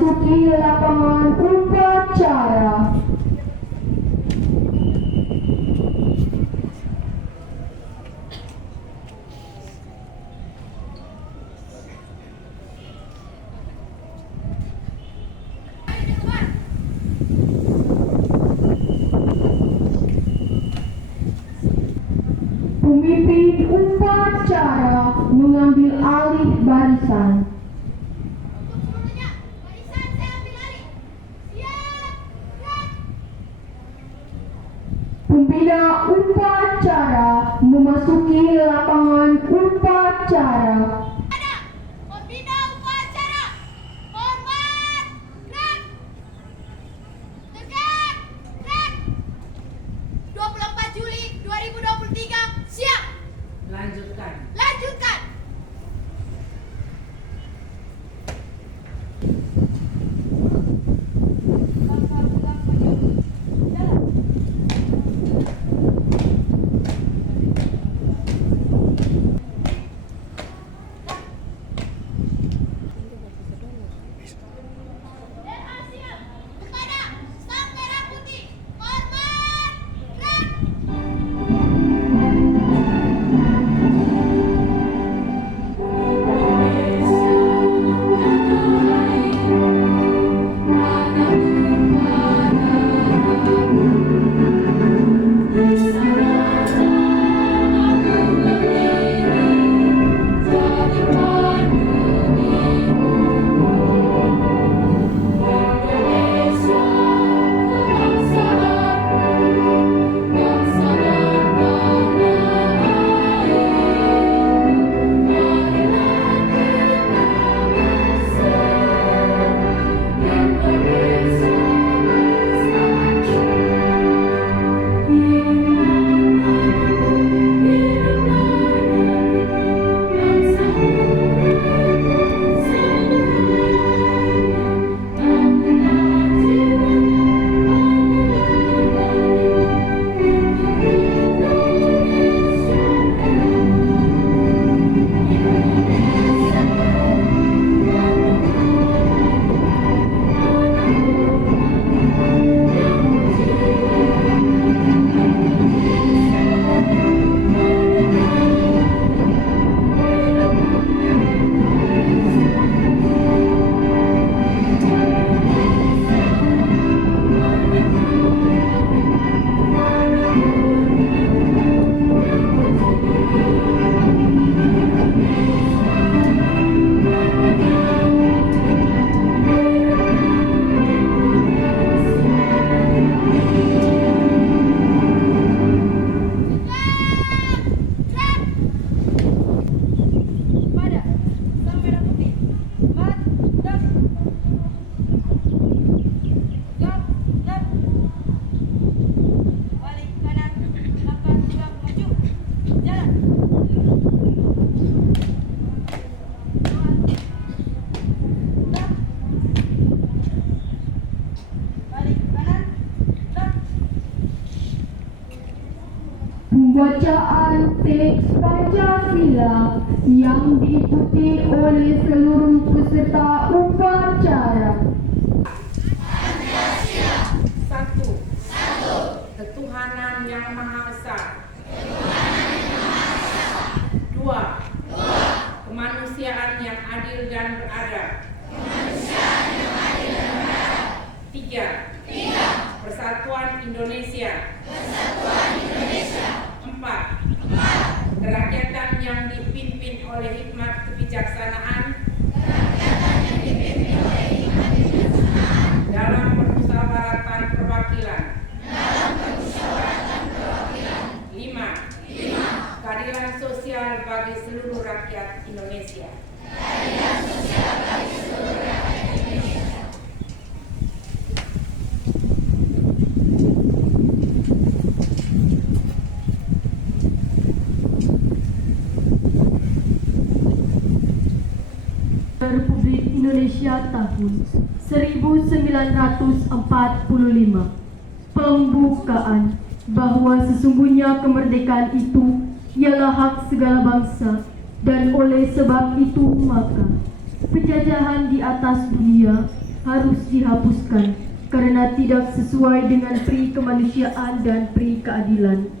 memasuki lapangan upacara. Pemimpin upacara mengambil alih barisan. Pembina upacara memasuki lapangan upacara. Pembina upacara, hormat, gerak, tegak, gerak. 24 Juli 2023, siap. Lanjutkan. Lanjutkan. Kepada staf merah putih, hormat, gerak. Pembacaan teks Pancasila yang diikuti oleh seluruh peserta upacara. Satu. Ketuhanan yang Maha Esa. Dua. Kemanusiaan yang adil dan beradab. Tiga. Persatuan Indonesia. Empat. Kerakyatan yang dipimpin oleh hikmat kebijaksanaan dalam permusyawaratan perwakilan. 5. Keadilan sosial bagi seluruh rakyat Indonesia. Republik Indonesia tahun 1945. Pembukaan bahwa sesungguhnya kemerdekaan itu ialah hak segala bangsa, dan oleh sebab itu maka penjajahan di atas dunia harus dihapuskan karena tidak sesuai dengan pri kemanusiaan dan pri keadilan.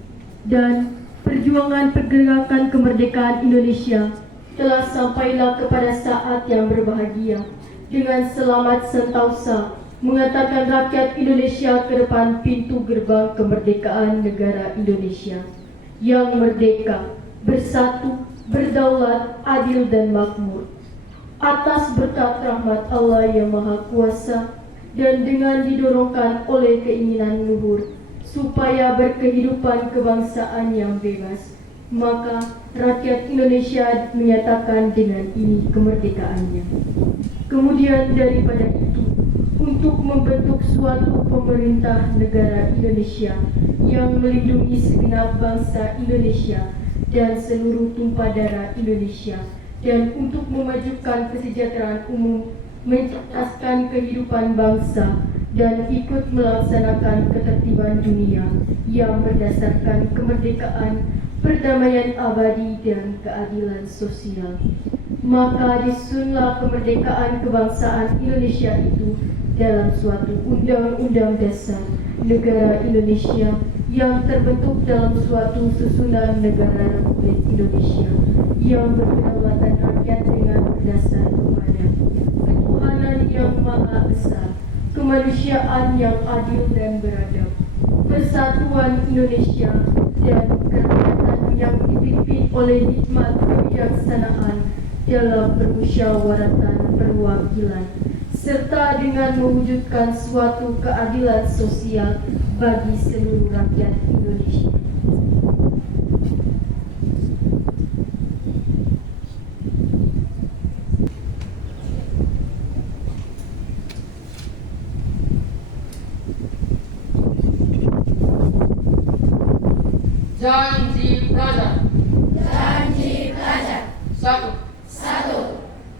Dan perjuangan pergerakan kemerdekaan Indonesia telah sampailah kepada saat yang berbahagia dengan selamat sentosa mengantarkan rakyat Indonesia ke depan pintu gerbang kemerdekaan negara Indonesia yang merdeka, bersatu, berdaulat, adil dan makmur. Atas berkat rahmat Allah yang Maha Kuasa dan dengan didorongkan oleh keinginan luhur supaya berkehidupan kebangsaan yang bebas, maka rakyat Indonesia menyatakan dengan ini kemerdekaannya. Kemudian daripada itu, untuk membentuk suatu pemerintah negara Indonesia yang melindungi segenap bangsa Indonesia dan seluruh tumpah darah Indonesia, dan untuk memajukan kesejahteraan umum, mencerdaskan kehidupan bangsa, dan ikut melaksanakan ketertiban dunia yang berdasarkan kemerdekaan, perdamaian abadi, dan keadilan sosial. Maka disusunlah kemerdekaan kebangsaan Indonesia itu dalam suatu undang-undang dasar negara Indonesia yang terbentuk dalam suatu susunan negara Republik Indonesia yang berkedaulatan rakyat dengan berdasar kepada ketuhanan yang maha besar, kemanusiaan yang adil dan beradab, persatuan Indonesia, dan kerakyatan yang dipimpin oleh nikmat kebijaksanaan dalam permusyawaratan perwakilan, serta dengan mewujudkan suatu keadilan sosial bagi seluruh rakyat Indonesia. Janji pelajar. Janji pelajar. Satu.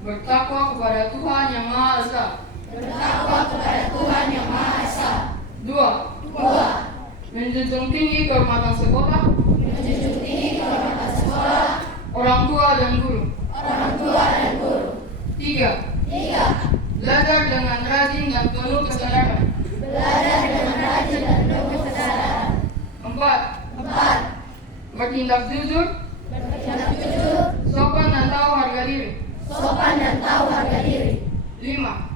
Bertakwa kepada Tuhan Yang Maha Esa. Dua. Menjunjung tinggi kehormatan sekolah. Orang tua dan guru. Tiga. Belajar dengan rajin dan penuh kesadaran. Empat. Bertindak jujur. Sopan dan tahu harga diri. Lima.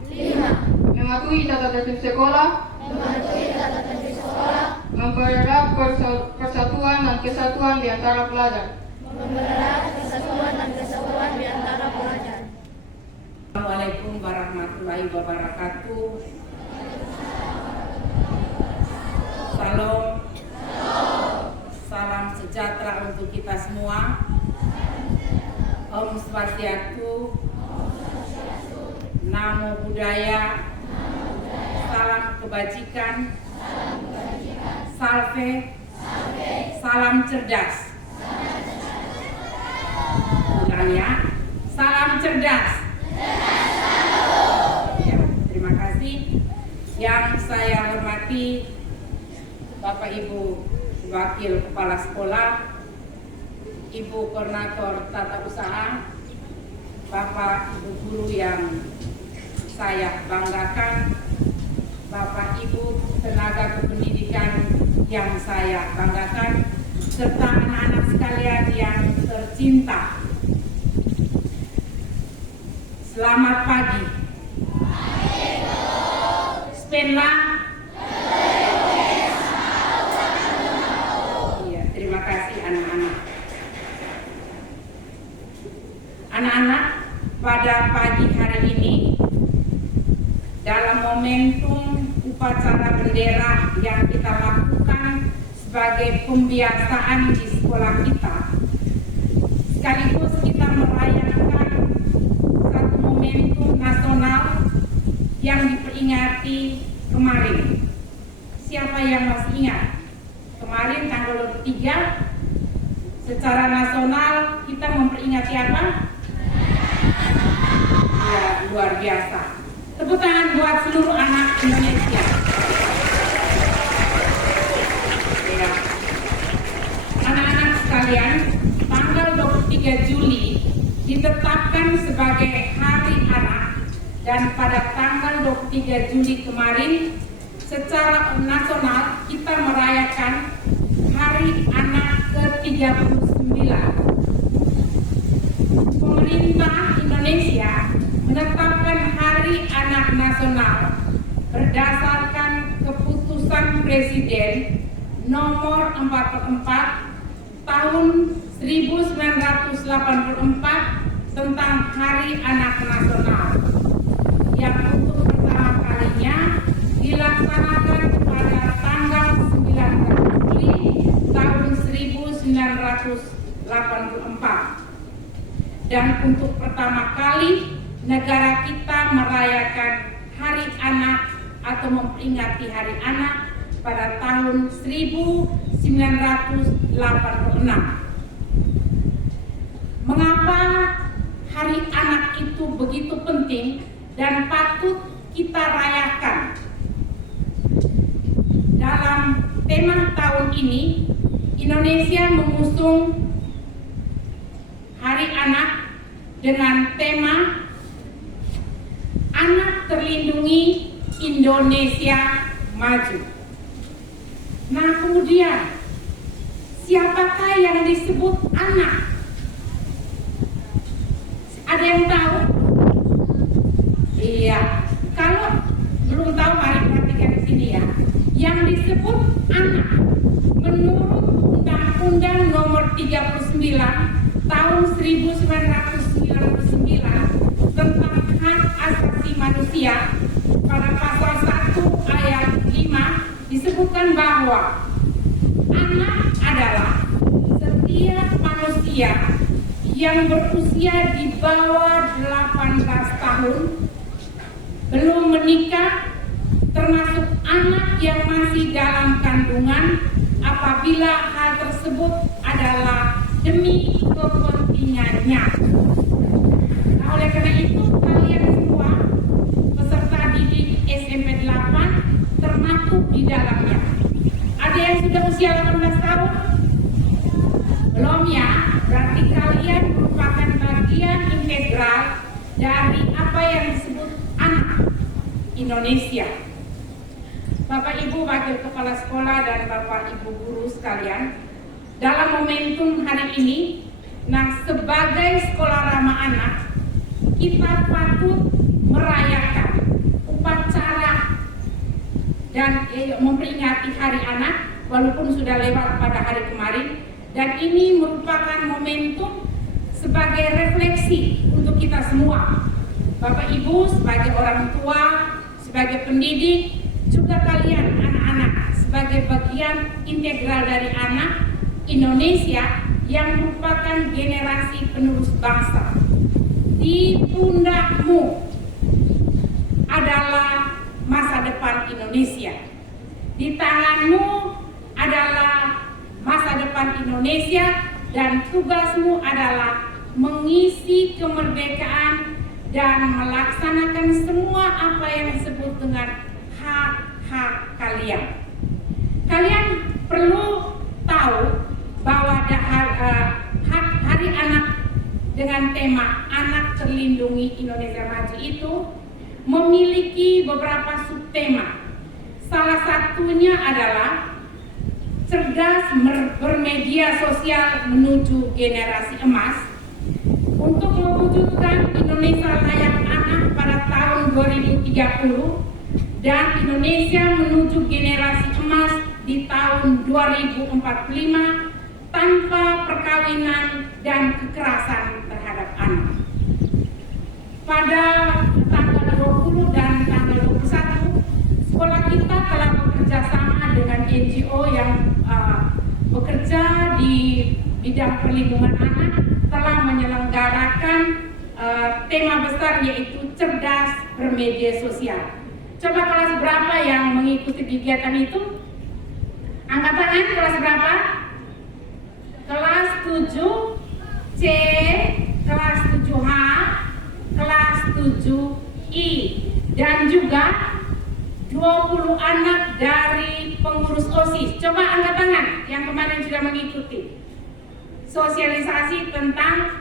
Mematuhi tata tertib sekolah. Mempererat persatuan dan kesatuan di antara pelajar. Assalamualaikum warahmatullahi wabarakatuh. Salam sejahtera untuk kita semua. Om Swastiastu, Namo Buddhaya, salam kebajikan, salve, salam cerdas. Ulang ya, salam cerdas. Ya, terima kasih. Yang saya hormati Bapak Ibu Wakil Kepala Sekolah, Ibu Koordinator Tata Usaha, Bapak Ibu Guru yang saya banggakan, Bapak Ibu tenaga kependidikan yang saya banggakan, serta anak-anak sekalian yang tercinta. Selamat pagi. Spenlah. Iya, terima kasih anak-anak. Anak-anak, pada pagi hari ini dalam momentum upacara bendera yang kita lakukan sebagai pembiasaan di sekolah kita, sekaligus kita merayakan satu momentum nasional yang diperingati kemarin. Siapa yang masih ingat? Kemarin tanggal 3 secara nasional kita memperingati apa? Ya, luar biasa. Tepuk tangan buat seluruh anak Indonesia. Ya. Anak-anak sekalian, tanggal 23 Juli ditetapkan sebagai Hari Anak dan pada tanggal 23 Juli kemarin secara nasional kita merayakan Hari Anak ke-39. Pemerintah Indonesia menetapkan Hari Anak Nasional berdasarkan keputusan Presiden nomor 44 tahun 1984 tentang Hari Anak Nasional yang untuk pertama kalinya dilaksanakan pada tanggal 19 Juli tahun 1984 dan untuk pertama kali negara kita merayakan Hari Anak atau memperingati Hari Anak pada tahun 1986. Mengapa Hari Anak itu begitu penting dan patut kita rayakan? Dalam tema tahun ini, Indonesia mengusung Hari Anak dengan tema Anak Terlindungi Indonesia Maju. Nah, kemudian siapakah yang disebut anak? Ada yang tahu? Iya, kalau belum tahu mari perhatikan di sini ya. Yang disebut anak menurut Undang-Undang Nomor 39 Tahun 1999 tentang Hak Asasi Manusia pada pasal 1 ayat 5 disebutkan bahwa anak adalah setiap manusia yang berusia di bawah 18 tahun, belum menikah, termasuk anak yang masih dalam kandungan apabila hal tersebut adalah demi kepentingannya. Nah, oleh karena itu kalian semua peserta didik SMP 8 termasuk di dalamnya. Ada yang sudah usia 18 tahun? Belum ya? Berarti kalian merupakan bagian integral dari apa yang disebut anak Indonesia. Bapak Ibu Wakil Kepala Sekolah dan Bapak Ibu guru sekalian, dalam momentum hari ini, sebagai sekolah ramah anak, kita patut merayakan upacara dan memperingati Hari Anak walaupun sudah lewat pada hari kemarin, dan ini merupakan momentum sebagai refleksi untuk kita semua. Bapak Ibu sebagai orang tua, sebagai pendidik, juga kalian anak-anak sebagai bagian integral dari anak Indonesia yang merupakan generasi penerus bangsa. Di pundakmu adalah masa depan Indonesia. Di tanganmu adalah masa depan Indonesia dan tugasmu adalah mengisi kemerdekaan dan melaksanakan semua apa yang disebut dengan hak-hak kalian. Kalian perlu tahu bahwa Hari Anak dengan tema Anak Terlindungi Indonesia Maju itu memiliki beberapa subtema. Salah satunya adalah cerdas bermedia sosial menuju generasi emas untuk mewujudkan Indonesia layak anak pada tahun 2030 dan Indonesia menuju generasi emas di tahun 2045 tanpa perkawinan dan kekerasan terhadap anak. Pada tanggal 20 dan tanggal 21, sekolah kita telah bekerja sama dengan NGO yang bekerja di bidang perlindungan anak, telah menyelenggarakan tema besar yaitu cerdas bermedia sosial. Coba kelas berapa yang mengikuti kegiatan itu? Angkat tangan, kelas berapa? Kelas 7C, kelas 7H, kelas 7I, dan juga 20 anak dari pengurus OSIS. Coba angkat tangan yang kemarin sudah mengikuti sosialisasi tentang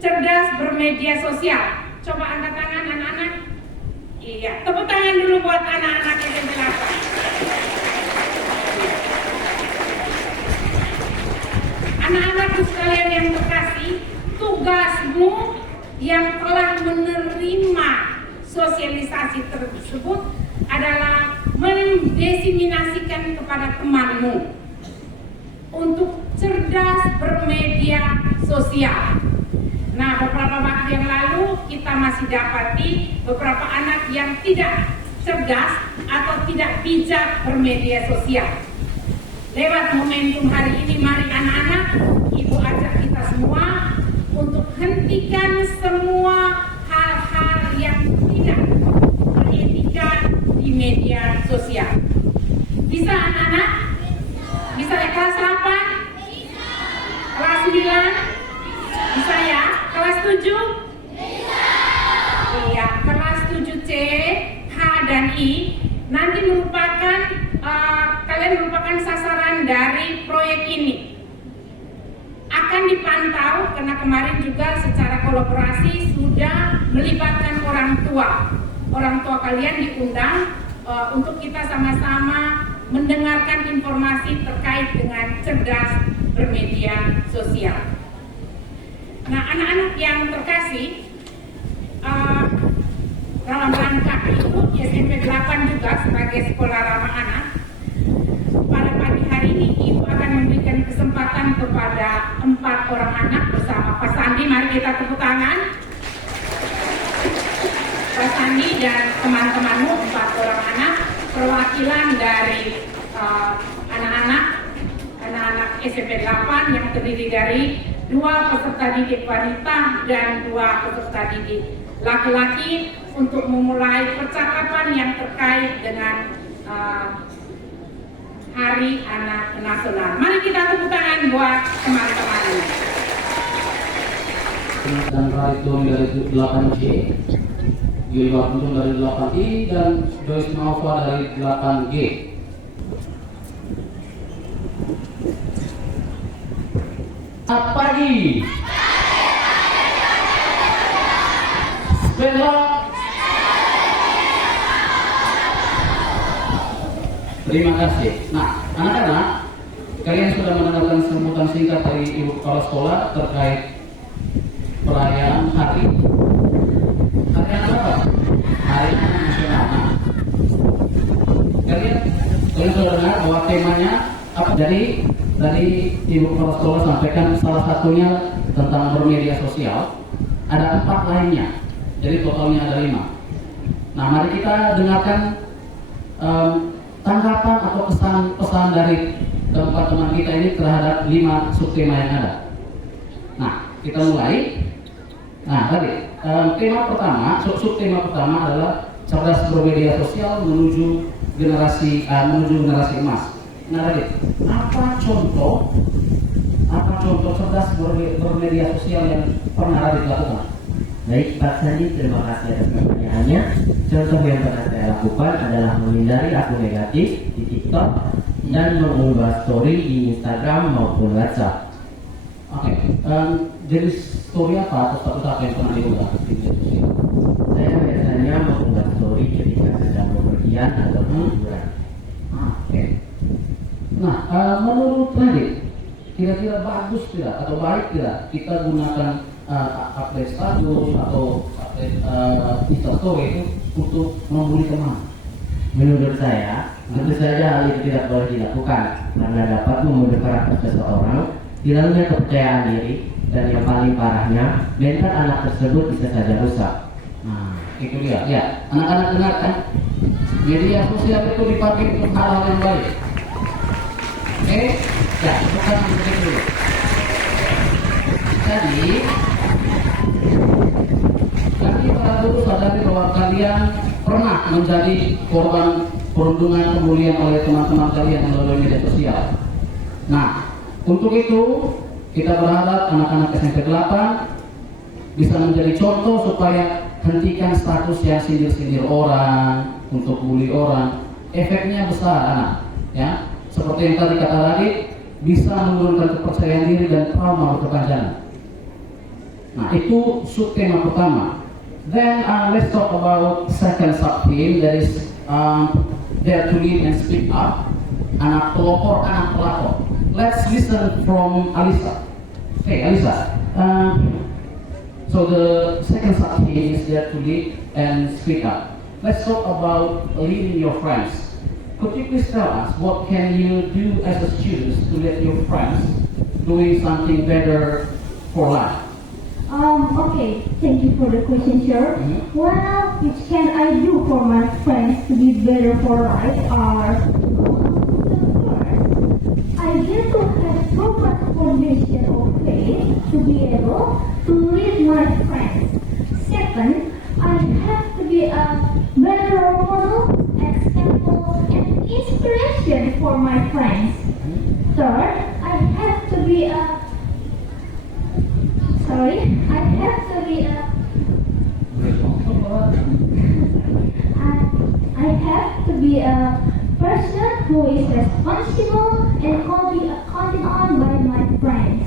cerdas bermedia sosial. Coba angkat tangan anak-anak. Iya, tepuk tangan dulu buat anak-anak SMP 8. Anak-anakku sekalian yang terkasih, tugasmu yang telah menerima sosialisasi tersebut adalah mendesiminasikan kepada temanmu untuk cerdas bermedia sosial. Nah, beberapa waktu yang lalu kita masih dapati beberapa anak yang tidak cerdas atau tidak bijak bermedia sosial. Lewat momentum hari ini, mari anak-anak, Ibu ajak kita semua untuk hentikan semua hal-hal yang tidak beretika di media sosial. Bisa anak-anak? Bisa ya kelas 8? Kelas 9? Bisa ya? Kelas 7? Iya, kelas 7C, H dan I nanti merupakan kalian merupakan sasaran dari proyek ini. Akan dipantau karena kemarin juga secara kolaborasi sudah melibatkan orang tua. Orang tua kalian diundang untuk kita sama-sama mendengarkan informasi terkait dengan cerdas bermedia sosial. Nah, anak-anak yang terkasih, dalam rangka itu SMP 8 juga sebagai sekolah ramah anak, pada pagi hari ini Ibu akan memberikan kesempatan kepada 4 orang anak bersama Pak Sandi. Mari kita tepuk tangan. Pak Sandi dan teman-temanmu, 4 orang anak, perwakilan dari anak-anak SMP 8 yang terdiri dari 2 peserta didik wanita dan 2 peserta didik laki-laki untuk memulai percakapan yang terkait dengan Hari Anak Nasional. Mari kita tepuk tangan buat teman-teman. Dan Raiton dari 8C, Yuli Wapuntung dari 8I, dan Joyce Nova dari 8G. Selamat pagi. Besok. Terima kasih. Nah, anak-anak, kalian sudah mendengarkan sambutan singkat dari Ibu Kepala Sekolah terkait perayaan hari apa? Hari Anak Nasional. Kalian sudah dengar bahwa temanya apa? Dari Ibu Kepala Sekolah sampaikan salah satunya tentang bermedia sosial. Ada 4 lainnya, jadi totalnya ada 5. Nah, mari kita dengarkan tanggapan atau pesan dari keempat teman kita ini terhadap 5 subtema yang ada. Nah, kita mulai. Nah, tadi tema pertama, subtema pertama adalah cerdas bermedia sosial menuju generasi emas. Nah, tadi apa contoh cerdas bermedia sosial yang pernah Radit lakukan? Baik Pak Sandi, terima kasih atas pertanyaannya. Contoh yang pernah saya lakukan adalah menghindari akun negatif di TikTok dan mengunggah story di Instagram maupun WhatsApp. Oke, jadi story apa atau status apa yang pernah diunggah di media sosial? Saya biasanya mengunggah story ketika sedang bepergian atau liburan. Oke. Nah, menurut Radit, kira-kira bagus tidak atau baik tidak kita gunakan update status atau update Instastory itu untuk membuli teman? Menurut saya, tentu saja hal itu tidak boleh dilakukan karena dapat memudaratkan seseorang, hilangnya kepercayaan diri, dan yang paling parahnya, mental anak tersebut bisa saja rusak. Nah, itu dia. Ya, anak-anak dengarkan, media sosial itu dipakai untuk hal-hal yang baik. Oke, ya, bukan seperti dulu. Jadi, kami perlu sadari bahwa kalian pernah menjadi korban perundungan pembulian oleh teman-teman kalian melalui media sosial. Nah, untuk itu kita berharap anak-anak SMP 8 bisa menjadi contoh supaya hentikan status yang sindir-sindir orang, untuk bully orang. Efeknya besar anak, ya. Seperti yang tadi kata Radit, bisa menurunkan kepercayaan diri dan trauma berkepanjangan. Nah, itu subtema pertama. Then let's talk about second sub-theme, that is dare to lead and speak up. Anak pelopor, anak pelakor. Let's listen from Alisa. Okay, Alisa. So the second sub-theme is dare to lead and speak up. Let's talk about leading your friends. Could you please tell us what can you do as a student to let your friends doing something better for life? Okay, thank you for the question, sir. Well, which can I do for my friends to be better for life are, I get to have proper foundation of faith to be able to lead my friends. Second, I have to be a better role model, example, and inspiration for my friends. Third, I have to be a person who is responsible and can be accounted on by my friends.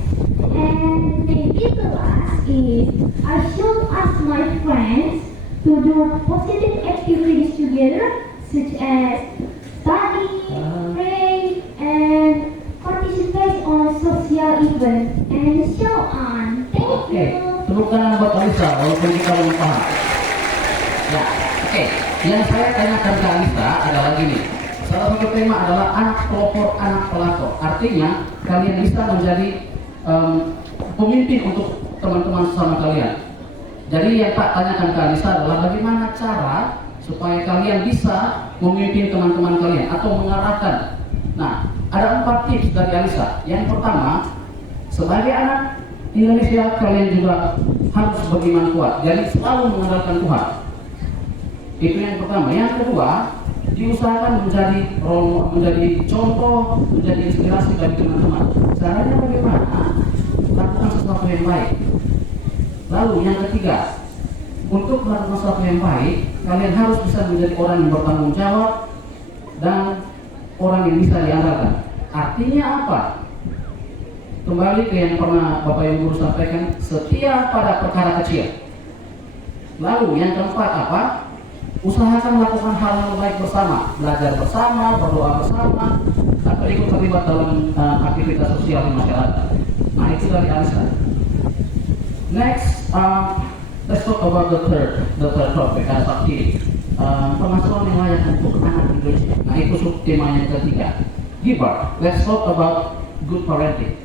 And maybe the last is I should ask my friends to do positive activities together, such as study, pray, and participate on social events, and so on. Thank you. Tepuk tangan buat Alisa, walaupun kita belum paham. Ya, oke. Yang saya tanyakan ke Alisa adalah gini. Salah satu tema adalah anak pelopor, anak pelakor. Artinya kalian bisa menjadi pemimpin untuk teman-teman sesama kalian. Jadi yang Pak tanyakan ke Alisa adalah bagaimana cara supaya kalian bisa memimpin teman-teman kalian atau mengarahkan. Nah, ada 4 tips dari Alisa. Yang pertama, sebagai anak Indonesia kalian juga harus beriman kuat. Jadi selalu mengandalkan Tuhan. Itu yang pertama. Yang kedua, diusahakan menjadi contoh, menjadi inspirasi bagi teman-teman. Caranya bagaimana? Lakukan sesuatu yang baik. Lalu yang ketiga, untuk melakukan sesuatu yang baik, kalian harus bisa menjadi orang yang bertanggung jawab dan orang yang bisa diandalkan. Artinya apa? Kembali ke yang pernah Bapak Ibu Guru sampaikan, setia pada perkara kecil. Lalu yang keempat apa? Usahakan melakukan hal yang baik bersama, belajar bersama, berdoa bersama, atau ikut terlibat dalam aktivitas sosial di masyarakat. Nah, itu dari Alisa. Next, let's talk about the third topic, pengasuhan yang layak untuk anak Indonesia. Nah, itu subtema yang ketiga. Gilbert, let's talk about good parenting.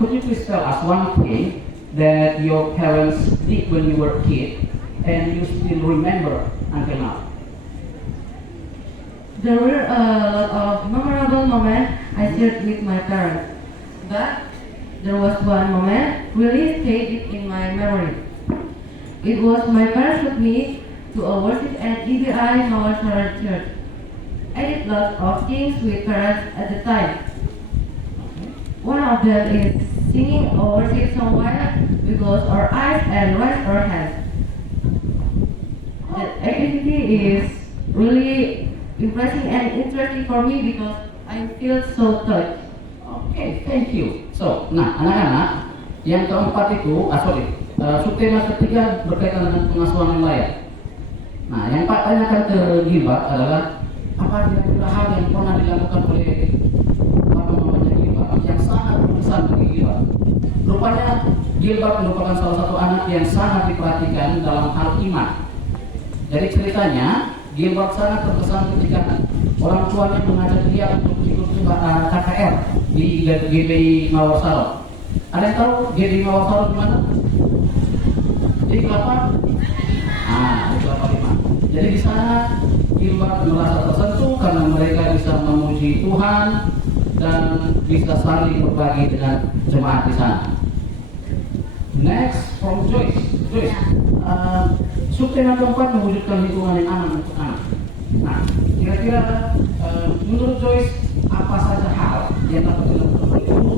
Could you please tell us one thing that your parents did when you were a kid and you still remember until now? There were a lot of memorable moments I shared with my parents, but there was one moment really stayed in my memory. It was my parents took me to a worship at EBI Mawar Church. I did lots of things with parents at the time. One of them is singing or worship somewhere we close our eyes and raise our hands. That activity is really impressive and interesting for me because I feel so touched. Okay, thank you. So, nah anak-anak, yang keempat itu, subtema ketiga berkaitan dengan pengasuhan yang layak. Nah, yang Pak tanyakan ke Gilbert adalah apa kira-kira hal yang pernah dilakukan oleh Gilbert yang sangat berkesan bagi Gilbert. Rupanya Gilbert merupakan salah satu anak yang sangat diperhatikan dalam hal iman. Jadi ceritanya Gilbert sangat terkesan ketika orang tuanya mengajak dia untuk ikut KKR di GBI Mawar Salon. Ada yang tahu GBI Mawar Salon di mana? Di Kelapa? Di Kelapa Lima. Jadi di sana Gilbert merasa tersentuh karena mereka bisa memuji Tuhan dan bisa saling berbagi dengan jemaat di sana. Next from Joyce. Joyce, subtema keempat mewujudkan lingkungan yang aman untuk anak. Nah, kira-kira menurut Joyce apa saja hal yang dapat dilakukan oleh guru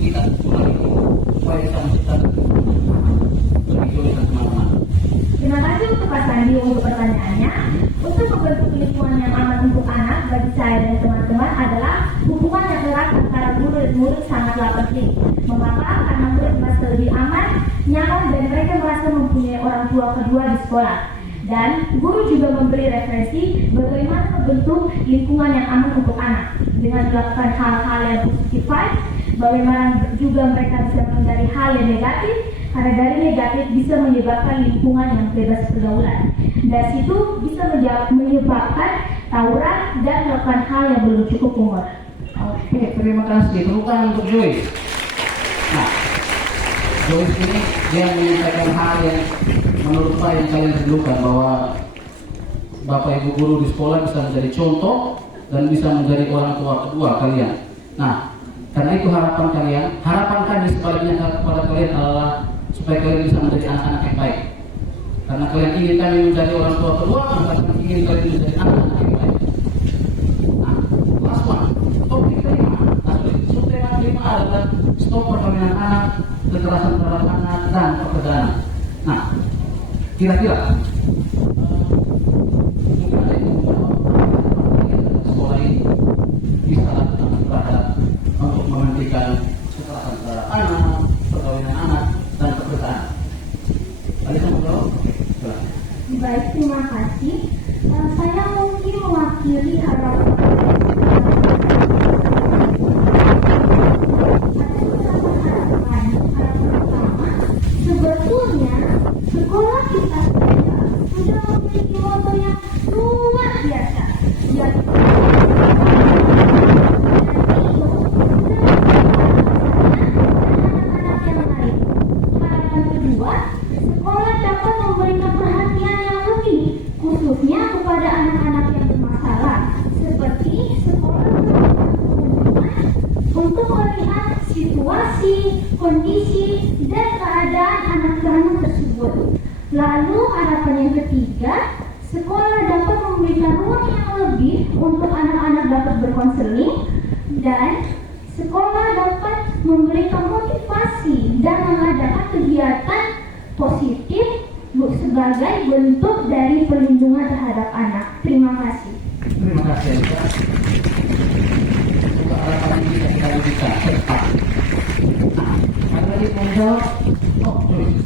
kita supaya bisa menciptakan bagi Joyce dan teman-teman? Terima kasih untuk Pak Sandi untuk pertanyaannya. Untuk membentuk lingkungan yang aman untuk anak bagi saya dan teman-teman adalah hubungan yang erat antara guru dan murid sangatlah penting. Mengapa? Karena murid merasa lebih aman, nyaman, dan mereka merasa mempunyai orang tua kedua di sekolah. Dan guru juga memberi referensi bagaimana membentuk lingkungan yang aman untuk anak dengan melakukan hal-hal yang positif vibes, bagaimana juga mereka bisa menghindari hal yang negatif, karena dari negatif bisa menyebabkan lingkungan yang bebas pergaulan. Dari situ bisa menyebabkan tawuran dan melakukan hal yang belum cukup umur. Oke, terima kasih. Temukan untuk Joyce. Nah, Joyce ini dia menyampaikan hal yang menurut saya yang kalian rindukan, bahwa Bapak Ibu guru di sekolah bisa menjadi contoh dan bisa menjadi orang tua kedua kalian. Nah, karena itu harapan kami sebaliknya kepada kalian adalah supaya kalian bisa menjadi anak-anak yang baik. Karena kalian ingin kami menjadi orang tua kedua, maka kami ingin kalian menjadi anak-anak yang baik. Nah, last one, topik kelima, subtema kelima adalah stop perkawinan anak, kekerasan terhadap anak, dan pekerjaan. Nah, kira-kira mungkin ada yang sekolah ini bisa lakukan terhadap untuk menghentikan kekerasan terhadap anak, perkawinan anak, dan pekerjaan. Ada yang mau jawab? Baik, terima kasih. Saya mungkin mewakili harapan pertama, sebetulnya sekolah kita sudah memiliki moto yang luar biasa, yaitu anak-anak yang lain. Harapan kedua, sekolah dapat memberikan perhatian yang lebih, khususnya kepada anak-anak yang bermasalah, seperti sekolah untuk melihat situasi, kondisi, dan keadaan anak-anak tersebut. Lalu harapan yang ketiga, sekolah dapat memberikan ruang yang lebih untuk anak-anak dapat berkonseling, dan sekolah dapat memberikan motivasi dan mengadakan kegiatan positif sebagai bentuk dari perlindungan terhadap anak. Terima kasih. Terima kasih, Elisa. Untuk harapan ini kita wujudkan cepat. Nah, ada lagi mau jawab? Oh, Joyce.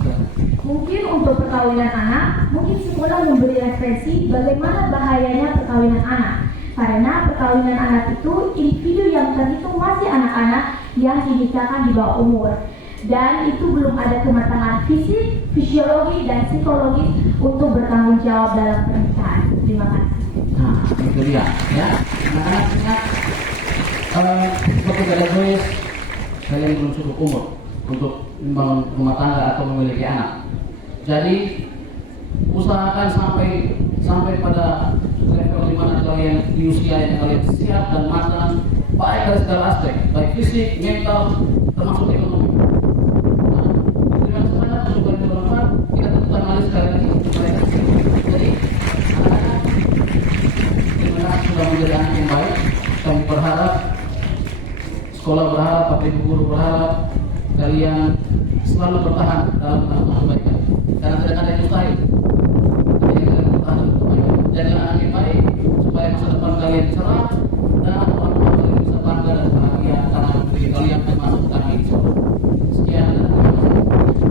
Mungkin untuk perkawinan anak, mungkin sekolah memberi referensi bagaimana bahayanya perkawinan anak. Karena perkawinan anak itu individu yang terhitung masih anak-anak yang dinikahkan di bawah umur. Dan itu belum ada kematangan fisik, fisiologi, dan psikologis untuk bertanggung jawab dalam pernikahan. Terima kasih. Nah, itu dia, ya. Anak-anak ingat, seperti kata Joyce, kalian belum cukup umur untuk membangun rumah tangga atau memiliki anak. Jadi usahakan sampai pada level di mana kalian di usia yang kalian siap dan matang, baik dari segala aspek, baik fisik, mental, termasuk ekonomi. Terima kasih banyak untuk kalian bermanfaat. Kita tentukan lagi sekali lagi. Jadi anak-anak dimana sudah menjadi anak yang baik, kami berharap, sekolah berharap, Bapak Ibu guru berharap kalian selalu bertahan dalam melakukan kebaikan. Karena tidak ada yang mustahil. Jadi kalian bertahan untuk kebaikan. Jadi anak yang baik supaya masa depan kalian cerah dan orang tua kalian bisa bangga dan bahagia karena diri kalian termasuk kami. Sekian dan terima kasih.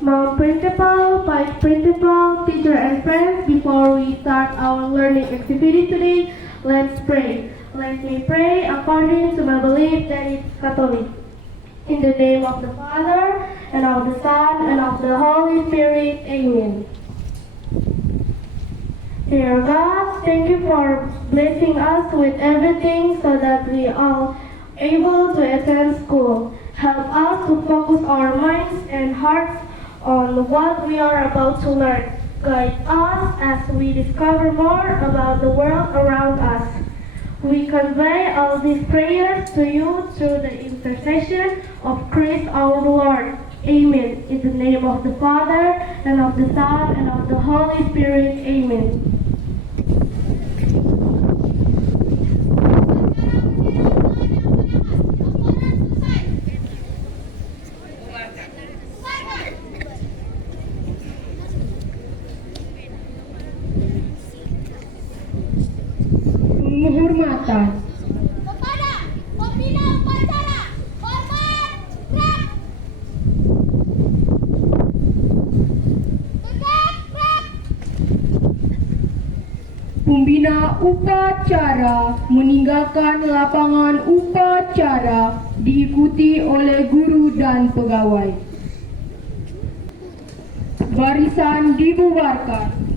Ma'am Principal, Vice Principal, teacher and friends, before we start our learning activity today, let's pray. Let me pray according to my belief that it's Catholic. In the name of the Father, and of the Son, and of the Holy Spirit, Amen. Dear God, thank you for blessing us with everything so that we are able to attend school. Help us to focus our minds and hearts on what we are about to learn. Guide us as we discover more about the world around us. We convey all these prayers to you through the intercession of Christ our Lord. Amen. In the name of the Father, and of the Son, and of the Holy Spirit. Amen. Penghormatan. Kepada pembina upacara, hormat, gerak. Tegak, gerak. Pembina upacara meninggalkan lapangan upacara diikuti oleh guru dan pegawai. Barisan dibubarkan.